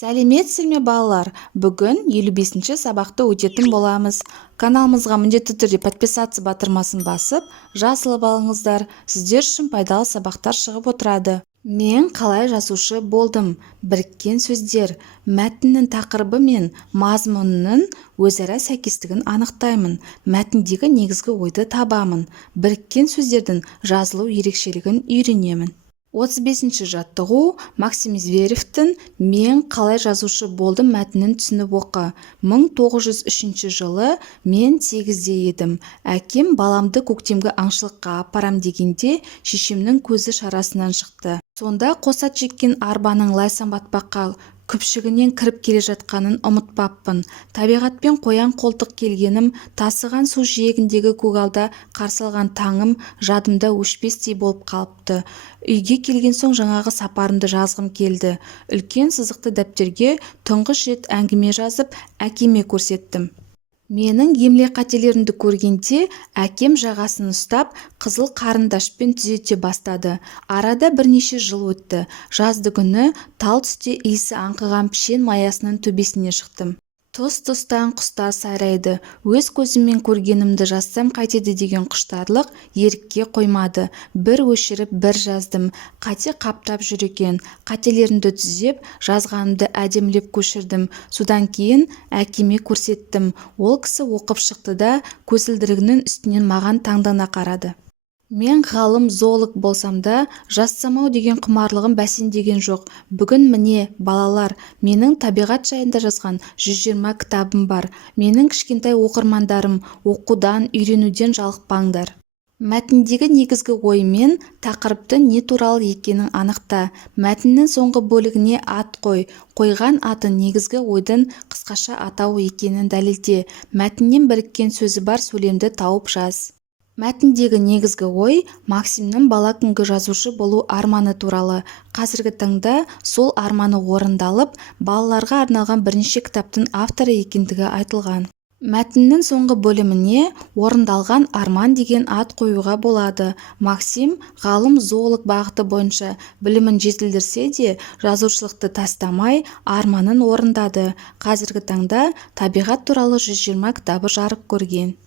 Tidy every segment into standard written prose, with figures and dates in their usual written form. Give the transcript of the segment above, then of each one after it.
Сәлеметсіздер ме балалар? Бүгін 55-ші сабақты өтетін боламыз. Каналымызға міндетті түрде подписаться батырмасын басып, жазылып алыңыздар. Сіздер үшін пайдалы сабақтар шығып отырады. Мен қалай жазушы болдым? Біріккен сөздер. Мәтіннің тақырыбы мен мазмұнының өзара сәйкестігін анықтаймын. Мәтіндегі негізгі ойды табамын. Біріккен сөздердің жазылу ерекшелігін үйренемін. 35-ші жаттығу Максим Зверевтің «Мен қалай жазушы болдым» мәтінін түсініп оқы. 1903 жылы мен 8-де едім. Әкем баламды көктемгі аңшылыққа апарам дегенде шешемнің көзі шарасынан шықты. Сонда қосат жеккен арбаның лайсам батпаққа күпшігінен кіріп келе жатқанын ұмытпаппын. Табиғатпен қоян қолтық келгенім, тасыған су жиегіндегі көгалда қарсы алған таңым жадымда өшпестей болып қалыпты. Үйге келген соң жаңағы сапарымды жазғым келді. Үлкен сызықты дәптерге тұңғыш рет әңгіме жазып, әкеме көрсеттім. Менің емле қателерімді көргенде әкем жағасын ұстап, қызыл қарындашпен түзете бастады. Арада бірнеше жыл өтті. Жазды күні тал түсте иісі аңқыған пішен маясының төбесіне шықтым. Тұс-тұстан құстар сайрайды. Өз көзіммен көргенімді жазсам қайтеді деген құштарлық ерікке қоймады. Бір өшіріп, бір жаздым. Қате қаптап жүр екен. Қателерімді түзеп, жазғанымды әдемілеп көшірдім. Содан кейін әкеме көрсеттім. Ол кісі оқып шықты да көзілдірігінің үстінен маған таңдана қарады. Мен ғалым, зоолог болсам да, жазсам-ау деген құмарлығым бәсеңдеген жоқ. Бүгін міне, балалар, менің табиғат жайында жазған 120 кітабым бар. Менің кішкентай оқырмандарым, оқудан, үйренуден жалықпаңдар. Мәтіндегі негізгі ой мен тақырыпты не туралы екенін анықта. Мәтіннің соңғы бөлігіне ат қой. Қойған аты негізгі ойдың қысқаша атауы екенін дәлелде. Мәтіннен біріккен сөзі бар сөйлемді тауып жаз. Мәтіндегі негізгі ой Максимнің бала күнгі жазушы болу арманы туралы. Қазіргі таңда сол арманы орындалып, балаларға арналған бірнеше кітаптың авторы екендігі айтылған. Мәтіннің соңғы бөліміне орындалған арман деген ат қоюға болады. Максим ғалым, зоолог бағыты бойынша білімін жетілдірсе де, жазушылықты тастамай, арманын орындады. Қазіргі таңда табиғат туралы 120 кітабы жарық көрген.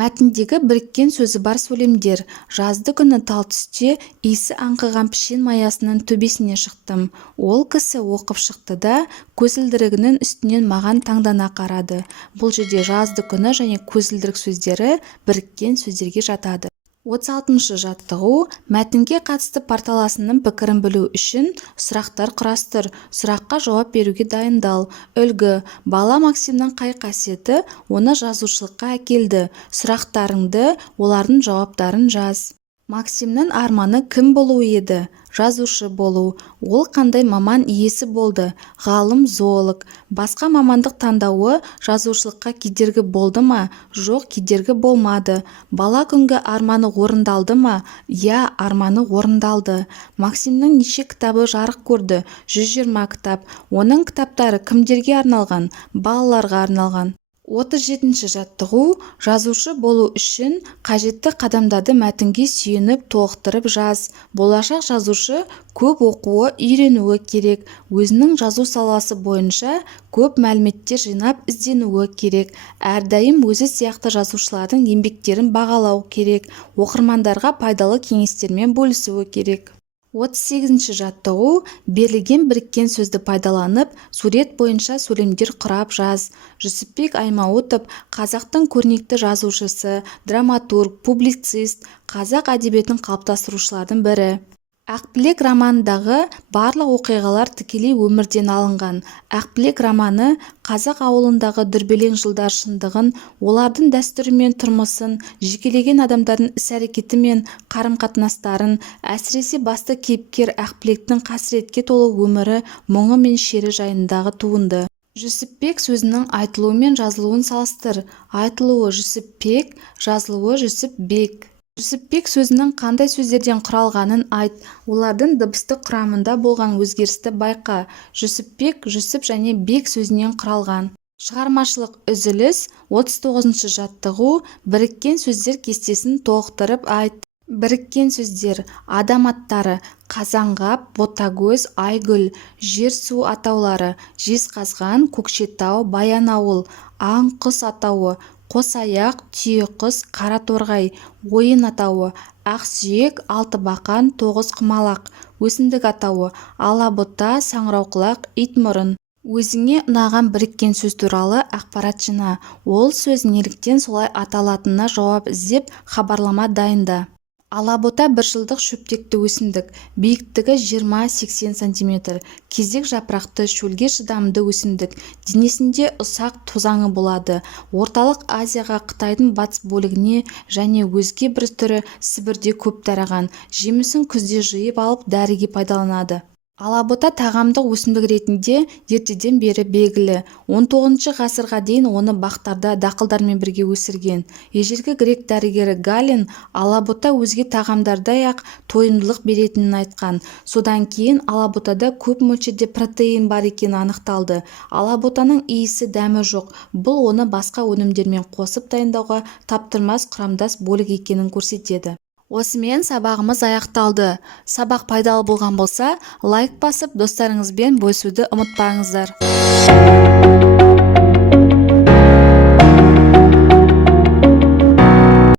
Мәтіндегі біріккен сөзі бар сөйлемдер. Жазды күні тал түсте иісі аңқыған пішен маясының төбесіне шықтым. Ол кісі оқып шықты да көзілдірігінің үстінен маған таңдана қарады. Бұл жерде жазды күні және көзілдірік сөздері біріккен сөздерге жатады. 36-шы жаттығу мәтінге қатысты порталасының пікірін білу үшін сұрақтар құрастыр. Сұраққа жауап беруге дайындал. Үлгі. Бала Максимнің қай қасиеті оны жазушылыққа әкелді? Сұрақтарыңды, олардың жауаптарын жаз. Максимнің арманы кім болу еді? Жазушы болу. Ол қандай маман иесі болды? Ғалым, зоолог. Басқа мамандық таңдауы жазушылыққа кедергі болды ма? Жоқ, кедергі болмады. Бала күнгі арманы орындалды ма? Я, арманы орындалды. Максимнің неше кітабы жарық көрді? 120 кітап. Оның кітаптары кімдерге арналған? Балаларға арналған. 37-ші жаттығу жазушы болу үшін қажетті қадамдарды мәтінге сүйеніп толықтырып жаз. Болашақ жазушы көп оқуы, үйренуі керек. Өзінің жазу саласы бойынша көп мәліметтер жинап ізденуі керек. Әрдайым өзі сияқты жазушылардың еңбектерін бағалау керек. Оқырмандарға пайдалы кеңестермен бөлісуі керек. 38-ші жаттығу берілген біріккен сөзді пайдаланып, сурет бойынша сөйлемдер құрап жаз. Жүсіпбек Аймауытов қазақтың көрнекті жазушысы, драматург, публицист, қазақ әдебиетін қалыптастырушылардың бірі. Ақбілек романындағы барлық оқиғалар тікелей өмірден алынған. Ақбілек романы қазақ ауылындағы дүрбелең жылдар шындығын, олардың дәстүрі мен тұрмысын, жекелеген адамдардың іс-әрекеті мен қарым-қатынастарын, әсіресе басты кейіпкер Ақбілектің қасіретке толы өмірі, мұңы мен шері жайындағы туынды. Жүсіпбек сөзінің айтылуы мен жазылуын салыстыр. Айтылуы Жүсіпбек, жазылуы Жүсіпбек. Жүсіпбек сөзінің қандай сөздерден құралғанын айт. Олардың дыбыстық құрамында болған өзгерісті байқа. Жүсіпбек, Жүсіп және Бек сөзінен құралған. Шығармашылық үзіліс. 39-шы жаттығу біріккен сөздер кестесін толықтырып айт. Біріккен сөздер. Адам аттары. қазанғап, ботагөз, айгүл. Жер-су атаулары: Жезқазған, Көкшетау, Баянауыл. Аң-құс атауы: Қосаяқ, Түйеқұс, Қараторғай. Ойын атауы: Ақсүйек, Алтыбақан, Тоғызқұмалақ. Өсімдік атауы: Алабұта, Саңырауқұлақ, итмұрын. Өзіңе ұнаған біріккен сөз туралы ақпарат жина. Ол сөз неліктен солай аталатынына жауап іздеп, хабарлама дайында. Алабұта бір жылдық шөптекті өсімдік, биіктігі 20-80 см. Кезек жапырақты, шөлге шыдамды өсімдік. Денесінде ұсақ тозаңы болады. Орталық Азияға, Қытайдың батыс бөлігіне және өзге бір түрі Сібірде көп тараған. Жемісін күзде жиып алып дәріге пайдаланады. Алабұта тағамдық өсімдік ретінде ертеден бері белгілі. 19 ғасырға дейін оны бақтарда дақылдармен бірге өсірген. Ежелгі грек дәрігері Гален алабұта өзге тағамдардай-ақ тойымдылық беретінін айтқан. Содан кейін алабұтада көп мөлшерде протеин бар екені анықталды. Алабұтаның иісі, дәмі жоқ. Бұл оны басқа өнімдермен қосып дайындауға таптырмас құрамдас бөлік екенін көрсетеді. Осымен сабағымыз аяқталды. Сабақ пайдалы болған болса, лайк басып, достарыңызбен бөлісуді ұмытпаңыздар.